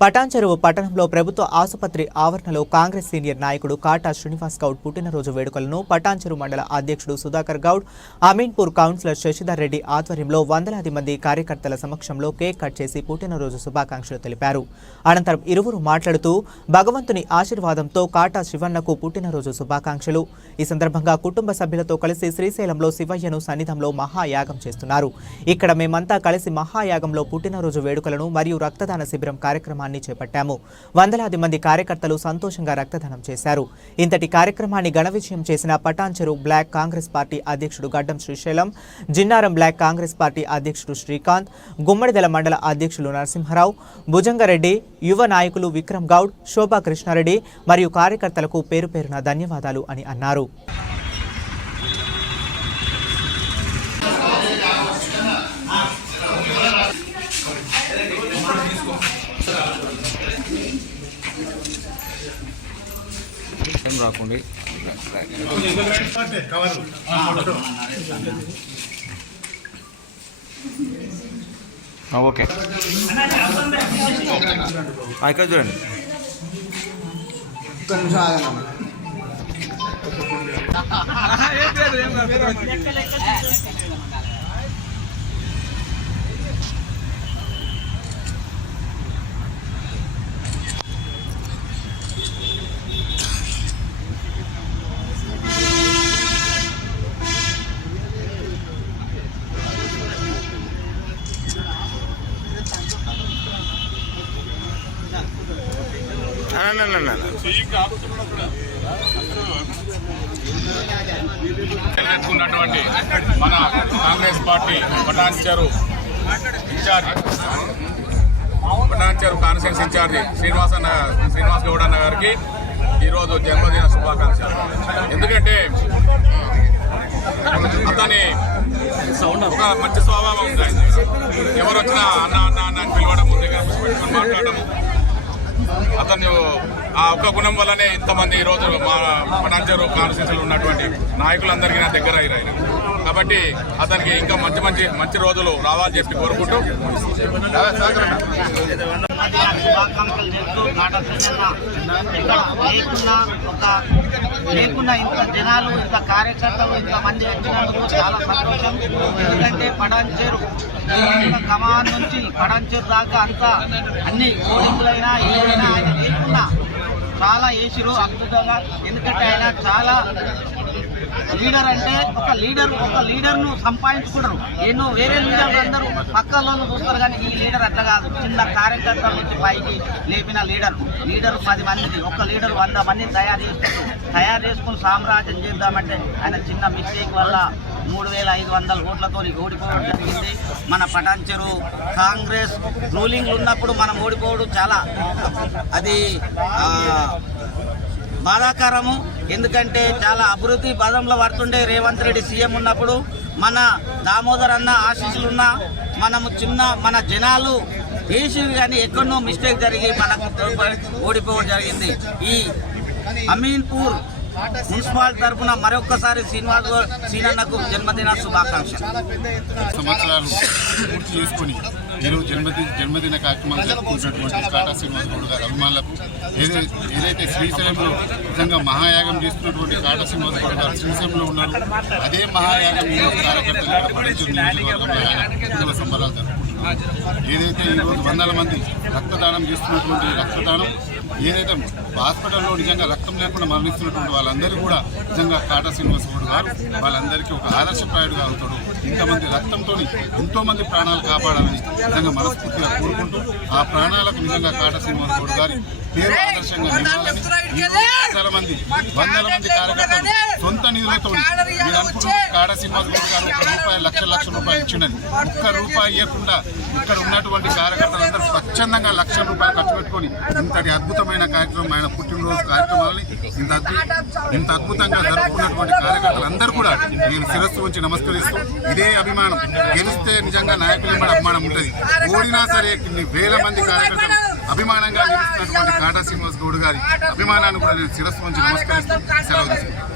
పటాన్చెరువు పట్టణంలో ప్రభుత్వ ఆసుపత్రి ఆవరణలో కాంగ్రెస్ సీనియర్ నాయకుడు కాటా శ్రీనివాస్ గౌడ్ పుట్టినరోజు వేడుకలను పటాన్చెరు మండల అధ్యక్షుడు సుధాకర్ గౌడ్ అమీన్పూర్ కౌన్సిలర్ శశిధర్ రెడ్డి ఆధ్వర్యంలో వందలాది మంది కార్యకర్తల సమక్షంలో కేక్ కట్ చేసి పుట్టినరోజు శుభాకాంక్షలు తెలిపారు. అనంతరం ఇరువురు మాట్లాడుతూ భగవంతుని ఆశీర్వాదంతో కాటా శివన్నకు పుట్టినరోజు శుభాకాంక్షలు. ఈ సందర్భంగా కుటుంబ సభ్యులతో కలిసి శ్రీశైలంలో శివయ్యను సన్నిధంలో మహాయాగం చేస్తున్నారు. ఇక్కడ మేమంతా కలిసి మహాయాగంలో పుట్టినరోజు వేడుకలను మరియు రక్తదాన శిబిరం కార్యక్రమాన్ని చేపట్టాము. వందలాది మంది కార్యకర్తలు సంతోషంగా రక్తదానం చేశారు. ఇంతటి కార్యక్రమాన్ని ఘన విజయం చేసిన పటాన్చెరు బ్లాక్ కాంగ్రెస్ పార్టీ అధ్యక్షుడు గడ్డం శ్రీశైలం జిన్నారం బ్లాక్ కాంగ్రెస్ పార్టీ అధ్యక్షుడు శ్రీకాంత్ గుమ్మడిదల మండల అధ్యక్షులు నరసింహారావు భుజంగరెడ్డి యువ నాయకులు విక్రమ్ గౌడ్ శోభా కృష్ణారెడ్డి మరియు కార్యకర్తలకు పేరు పేరున ధన్యవాదాలు అని అన్నారు. ఏం రాకుండా ఓకే ఇక్కడ చూడండి ఏం లేదు ఏం లేదు ఎత్తుకున్నటువంటి మన Congress party Patancheru incharge. Patancheru conference incharge Srinivasa అన్న శ్రీనివాస్ గౌడ్ అన్న గారికి ఈరోజు జన్మదిన శుభాకాంక్షలు. ఎందుకంటే అతని ఒక మంచి స్వభావం ఉంది. ఎవరు వచ్చినా అన్న అతను ఆ ఒక్క గుణం వల్లనే ఇంతమంది ఈ రోజు మా పటాన్చెరు కాన్స్టిట్యూన్సీలో ఉన్నటువంటి నాయకులందరికీ నా దగ్గర అయ్యారు కాబట్టి అతనికి ఇంకా మంచి మంచి మంచి రోజులు రావాలని చెప్పి కోరుకుంటూ శుభాకాంక్షలు చేస్తూ లేకుండా ఇంత జనాలు ఇంత కార్యకర్తలు ఇంత మంది వచ్చినందుకు చాలా సంతోషం. ఎందుకంటే పడంచేరు కమాన్ నుంచి పడంచేరు దాకా అంతా అన్ని కోడింపులైనా ఏదైనా ఆయన లేకుండా చాలా వేసిరు అద్భుతంగా ఎందుకంటే ఆయన చాలా లీడర్ అంటే ఒక లీడర్ ఒక లీడర్ను సంపాదించుకుంటారు. ఎన్నో వేరే లీడర్లు అందరూ పక్కల్లో చూస్తారు కానీ ఈ లీడర్ అట్లా కాదు. చిన్న కార్యకర్తల నుంచి పైకి లేపిన లీడర్. లీడర్ పది మందికి ఒక లీడర్ వంద మందిని తయారు చేసుకుంటారు తయారు చేసుకుని సామ్రాజ్యం చేద్దామంటే ఆయన చిన్న మిస్టేక్ వల్ల మూడు వేల ఐదు వందల ఓట్లతో ఓడిపోవడం జరిగింది. మన పటాన్చెరు కాంగ్రెస్ రూలింగ్ ఉన్నప్పుడు మనం ఓడిపోవడం చాలా అది బాధాకరము. ఎందుకంటే చాలా అభివృద్ధి పదంలో పడుతుండే రేవంత్ రెడ్డి సీఎం ఉన్నప్పుడు మన దామోదర్ అన్న ఆశీస్సులున్న మనము చిన్న మన జనాలు వేసి కానీ ఎక్కడో మిస్టేక్ జరిగి మనకు ఓడిపోవడం జరిగింది. ఈ అమీన్పూర్ మున్సిపాలిటీ తరఫున మరొక్కసారి శ్రీనివాస్ గౌడ్ సీనన్నకు జన్మదిన శుభాకాంక్షలు. సంవత్సరాలు పూర్తి చేసుకుని ఈరోజు జన్మదిన జన్మదిన కార్యక్రమాలు జరుపుకుంటున్నటువంటి కాటా శ్రీనివాస్ గౌడ్ గారి అభిమానులకు ఏదైతే ఏదైతే శ్రీశైలంలో నిజంగా మహాయాగం చేస్తున్నటువంటి కాటా శ్రీనివాస్ గౌడ్ గారు శ్రీశైలంలో ఉన్నారు అదే మహాయాగం ఈరోజు కార్యకర్తలు సంబరాలు జరుపుకుంటున్నారు. ఏదైతే ఈరోజు వందల మంది రక్తదానం చేస్తున్నటువంటి రక్తదానం ఏదైతే హాస్పిటల్లో నిజంగా రక్తం లేకుండా మరణిస్తున్నటువంటి వాళ్ళందరూ కూడా నిజంగా కాటా శ్రీనివాస్ గౌడ్ గారు వాళ్ళందరికీ ఒక ఆదర్శప్రాయుడుగా అవుతాడు. ఇంతమంది రక్తంతో ఎంతో మంది ప్రాణాలు కాపాడాలని నిజంగా మనస్ఫూర్తిగా కోరుకుంటూ ఆ ప్రాణాలకు నిజంగా కాటా శ్రీనివాస్ గౌడ్ గారి పేరు ఆదర్శంగా నిలవాలని వందల మంది వందల మంది కార్యకర్తలు సొంత నిధులతో మీరు అనుకుంటున్న కాటా శ్రీనివాస్ గౌడ్ గారు ఒక రూపాయి లక్ష లక్ష రూపాయలు ఇచ్చినది ఒక్క రూపాయి ఇవ్వకుండా ఇక్కడ ఉన్నటువంటి కార్యకర్తలందరూ స్వచ్ఛందంగా లక్ష రూపాయలు ఖర్చు పెట్టుకొని ఇంతటి అద్భుతమైన కార్యక్రమం. ఆయన పుట్టినరోజు కార్యక్రమాలని ఇంత ఇంత అద్భుతంగా జరుపుకున్నటువంటి కార్యకర్తలందరూ కూడా నేను శిరస్సు ఉంచి నమస్కరిస్తూ ఇదే అభిమానం. గెలిస్తే నిజంగా నాయకులు అభిమానం ఉంటుంది. ఓడినా సరే కొన్ని వేల మంది కార్యకర్తలు అభిమానంగా నిలుస్తున్నటువంటి కాటా శ్రీనివాస్ గౌడ్ గారి అభిమానాన్ని కూడా నేను శిరస్సు ఉంచి నమస్కరిస్తూ సెలవు తీసుకుంటాను